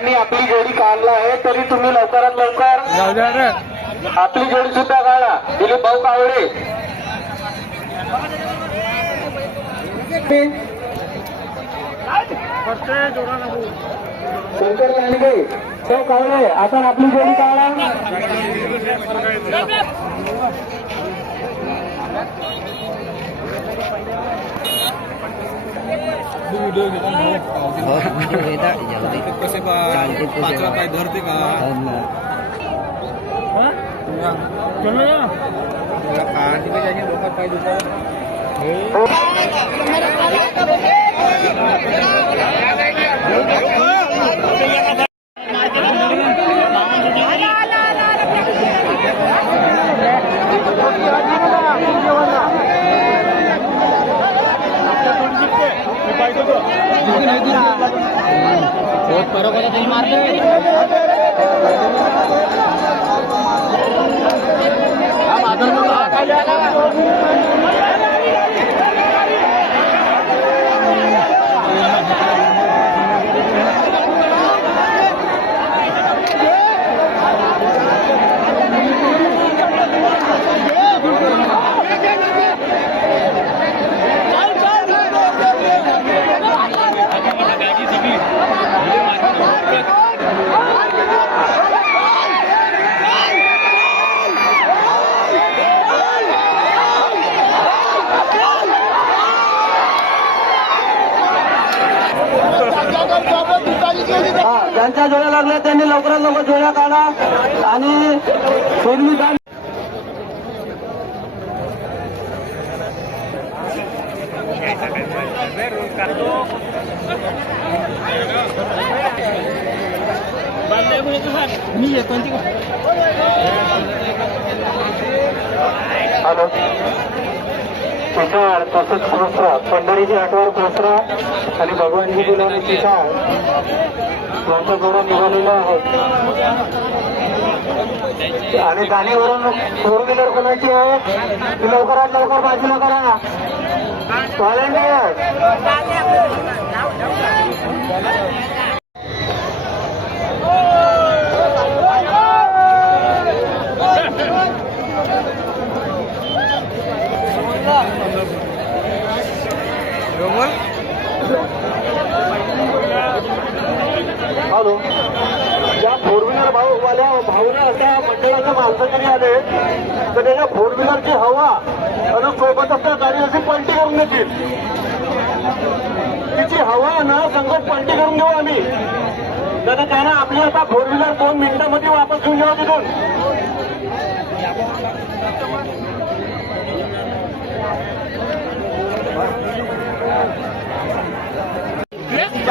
ज्यांनी आपली जोडी काढला आहे तरी तुम्ही लवकरात लवकर आपली जोडी सुद्धा काढा. दिलीप भाऊ कावडे शंकर लांडगे तो कावडे आपण आपली जोडी काढा. कसे पाचवा पाय धरते का पाय हा ज्यांच्या जोड्या लागल्या त्यांनी लवकरात लवकर जोड्या काढा आणि पूर्वी गाडी हॅलो. चिसाळ तसंच कोसरा आणि भगवान जी आणि भगवानजी गुलाने चिसाळ निघालेलं आहे. आणि गाडीवरून फोर व्हीलर कोणाची आहे? ती लवकरात लवकर बाजूला करा. व्हॉलेंटियर हॅलो ज्या फोर व्हीलर भाऊवाल्या भाऊने अशा मंडळाच्या माणसाकडे आले तर त्याच्या फोर व्हीलरची हवा आणि सोबत असता गाडी अशी पलटी करून देतील. तिची हवा ना संगत पलटी करून घेऊ आम्ही. तर त्यांना आपली आता फोर व्हीलर दोन मिनिटांमध्ये वापस घेऊन जाऊ तिथून.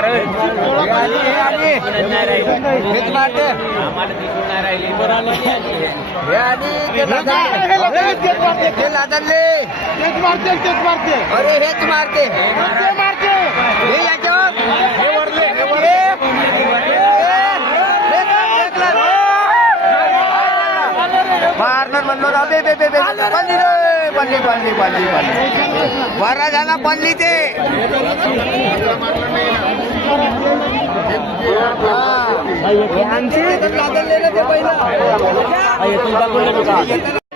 राहिली आम्हाला दिसून नाही राहिली अरे हेच मारते. हे मारणार म्हणलो ना बे बे बे बे पल्ली रे पल्ली पल्ली पल्ली पल्ली बरा झाला पल्ली ते আনছি দাদা লেনে দে পয়লা আয় তুই বাগুল নে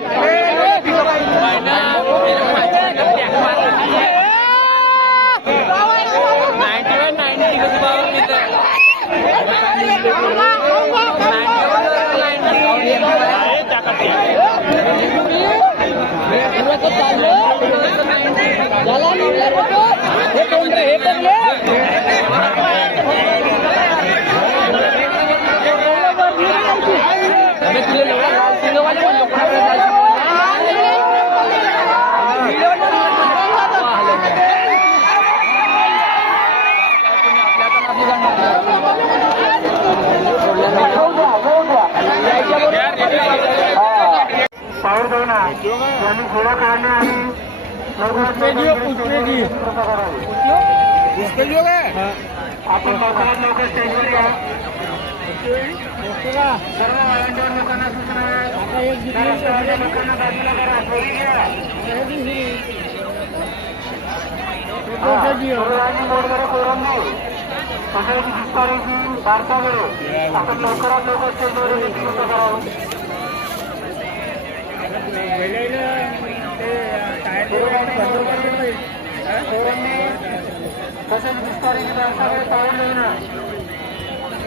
पावर जाऊ ना. यांनी घोडा काढणे आणि आपण लवकरात लवकर स्टेजवर या. सर्व वाळंटीवर लोकांना सूचना. आहे लोकांना बाजूला करा. सोयी घ्या सर्वांनी मोडणाऱ्या पोरांनी. सगळ्यांची शिस्तारेची बारकावे आपण लवकरात लवकर स्टेजवर करावं. तसेच विस्ताराची बारकावे पाहून घेणं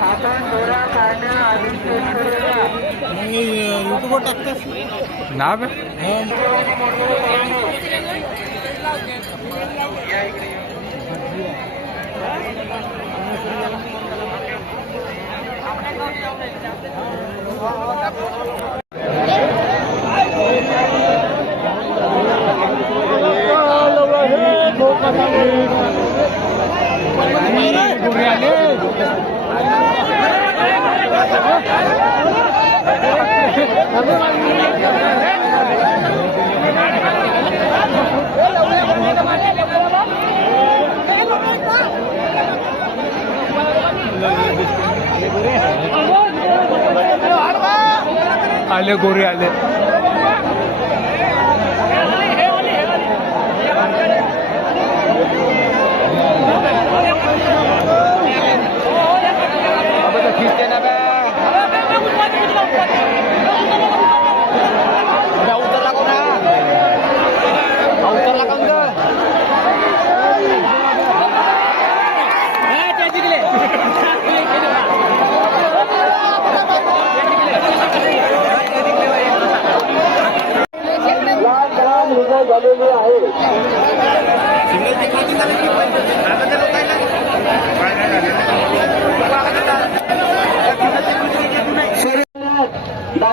आपण डोळा काढण्याआधी स्टेजवर नाव आले गोरे आले.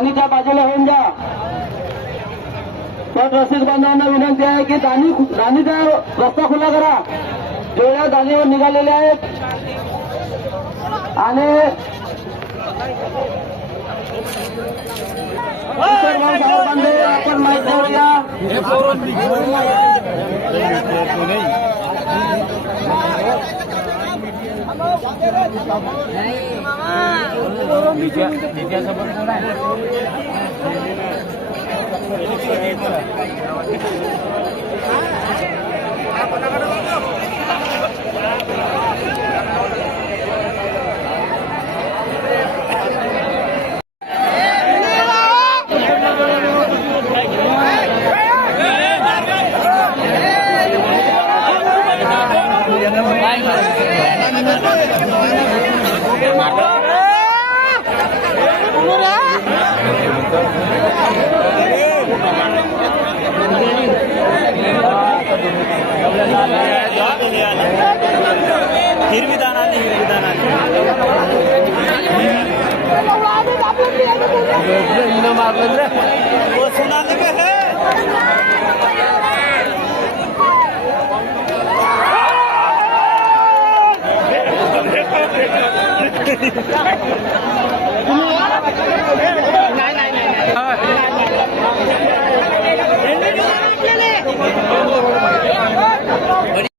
दानीच्या बाजूला होऊन जा. तर ट्रस्टीज बांधवांना विनंती आहे की दानी दानीचा रस्ता खुला करा. जेवढ्या दानीवर निघालेले आहेत. आणि आपण माहीत ठेवूया Ini ಮಾಡ್ಲಂದ್ರೆ